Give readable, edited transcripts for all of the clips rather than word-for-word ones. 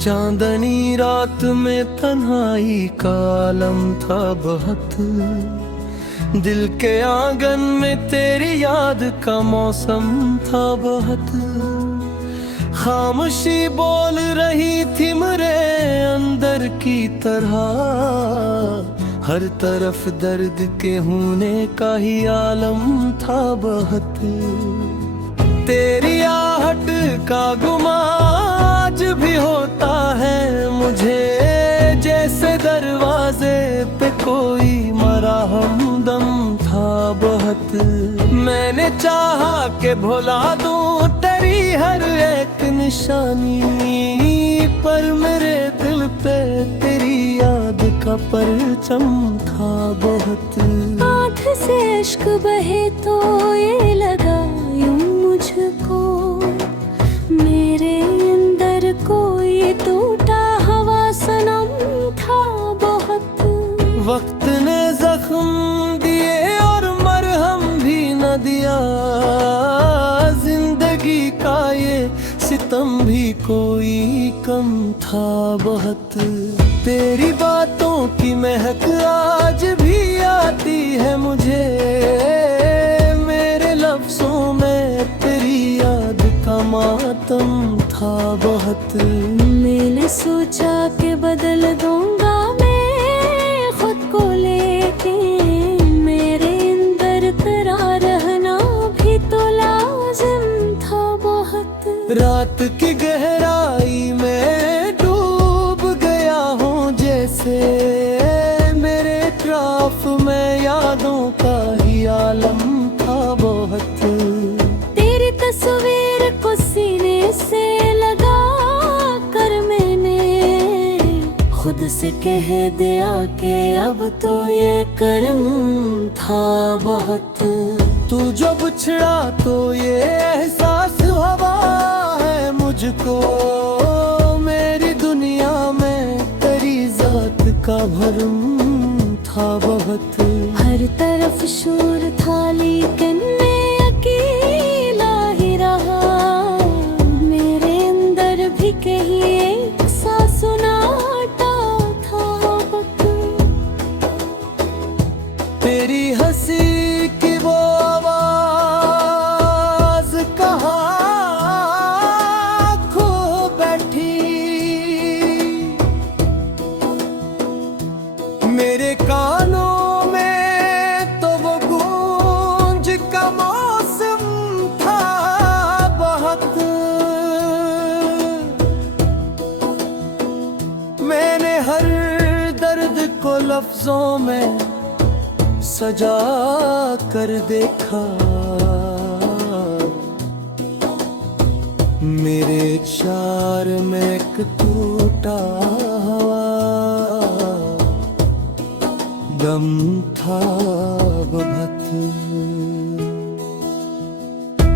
चांदनी रात में तन्हाई का आलम था बहुत, दिल के आंगन में तेरी याद का मौसम था बहुत। खामोशी बोल रही थी मेरे अंदर की तरह, हर तरफ दर्द के होने का ही आलम था बहुत। तेरी आहट का गुमा आज भी होता है मुझे, जैसे दरवाजे पे कोई मरा हमदम था बहुत। मैंने चाहा कि भुला दूं तेरी हर एक निशानी, पर मेरे दिल पे तेरी याद का परचम था बहुत। आँख से इश्क बहे तो ये लगा यूं मुझको, मेरे अंदर कोई टूटा हवा सनम था बहुत। वक्त ने जख्म दिए और मरहम भी न दिया, जिंदगी का ये सितम भी कोई कम था बहुत। तेरी बातों की महक आज भी आती है मुझे, मेरे लफ्जों में तेरी याद का मातम था बहुत। मैंने सोचा कि बदल दूंगा मैं खुद को लेके, मेरे अंदर तेरा रहना भी तो लाजिम था बहुत। रात की गहराई में डूब गया हूँ जैसे, मेरे इतराफ में यादों का ही आलम था बहुत। तेरी तस्वीर को सीने से लगा कर मैंने खुद से कह दिया कि अब तो ये करम था बहुत। तू जब छिड़ा तो ये एहसास हवा है मुझको, मेरी दुनिया में तेरी जात का भरम था बहुत। हर तरफ शोर था लेकिन मैं अकेला ही रहा, मेरे अंदर भी कहीं एक सा सुनाता था बहुत। तेरी हंसी की वो आवाज कहाँ खो बैठी, मेरे कानों में तो वो गूंज का मौसम था बहुत। मैंने हर दर्द को लफ्जों में सजा कर देखा, मेरे चार में एक टूटा हवा दम था बहुत।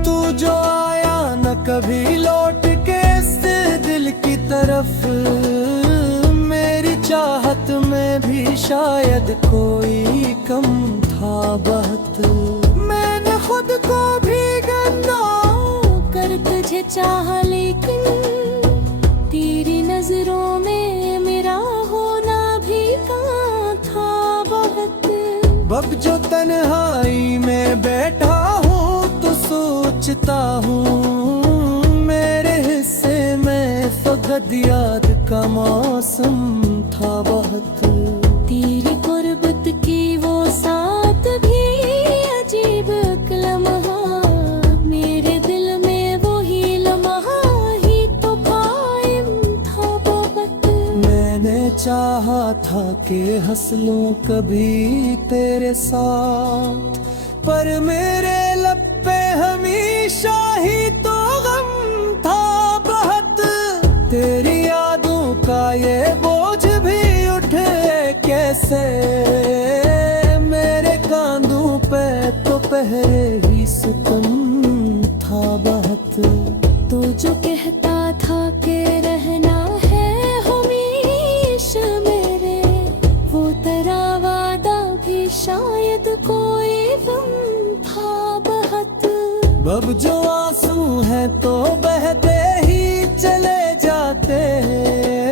तू जो आया न कभी लौट के इस दिल की तरफ, मेरी चाहत में भी शायद कोई कम था बहुत। मैंने खुद को भी गंदा कर तुझे चाहा, लेकिन तेरी नजरों में मेरा होना भी कहाँ था बहुत। अब जो तन्हाई में बैठा हूँ तो सोचता हूँ, मेरे हिस्से में फकत याद का मौसम था बहुत। तेरी गुर्बत की वो साथ भी अजीब लम्हा, मेरे दिल में वो ही लम्हा ही तो कायम था बहुत। मैंने चाहा था कि हंस लूं कभी तेरे साथ, पर मेरे लब पे हमेशा ही तो गम था बहुत। तेरी यादों का ये बोझ भी उठे कैसे, मेरे कांधों पे तो पहले ही सितम था बहुत। तो जो कहता था कि रहना है हमेशा मेरे, वो तेरा वादा भी शायद कोई गम था बहुत। अब जो आंसू हैं तो बहते ही चले जाते हैं,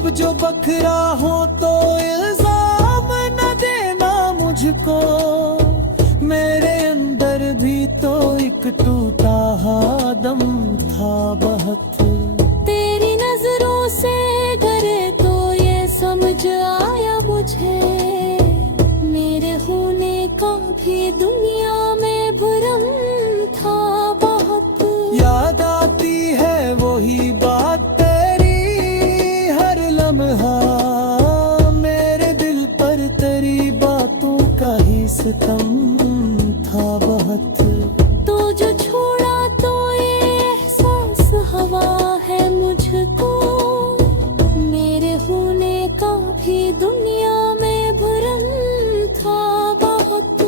अब जो बखरा हो तो इल्जाम न देना मुझको, मेरे अंदर भी तो एक टूटा दम था बहुत। तेरी नजरों से डरे तो ये समझ आया मुझे, मेरे होने का भी दुनिया में भरम था बहुत। याद आती है वही बात तेरी हर लम्हा, मेरे दिल पर तेरी बातों का ही सितम था बहुत। तो जो छोड़ा तो ये एहसास हवा है मुझको, मेरे होने का भी दुनिया में भरम था बहुत।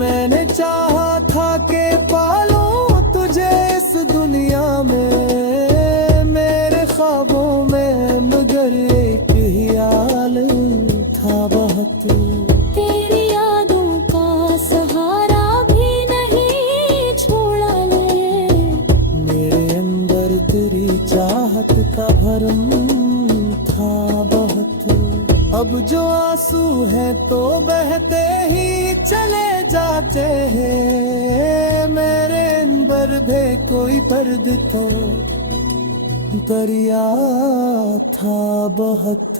मैंने चाहा था कि पालूं तुझे इस दुनिया में, मेरे ख्वाबों में मगर एक ही आलम था बहुत। तेरी यादों का सहारा भी नहीं छोड़ा ले, मेरे अंदर तेरी चाहत का भरम था बहुत। अब जो आंसू हैं तो बहते ही चले जाते हैं, मेरे अंदर भी कोई दर्द तो दरिया था बहुत।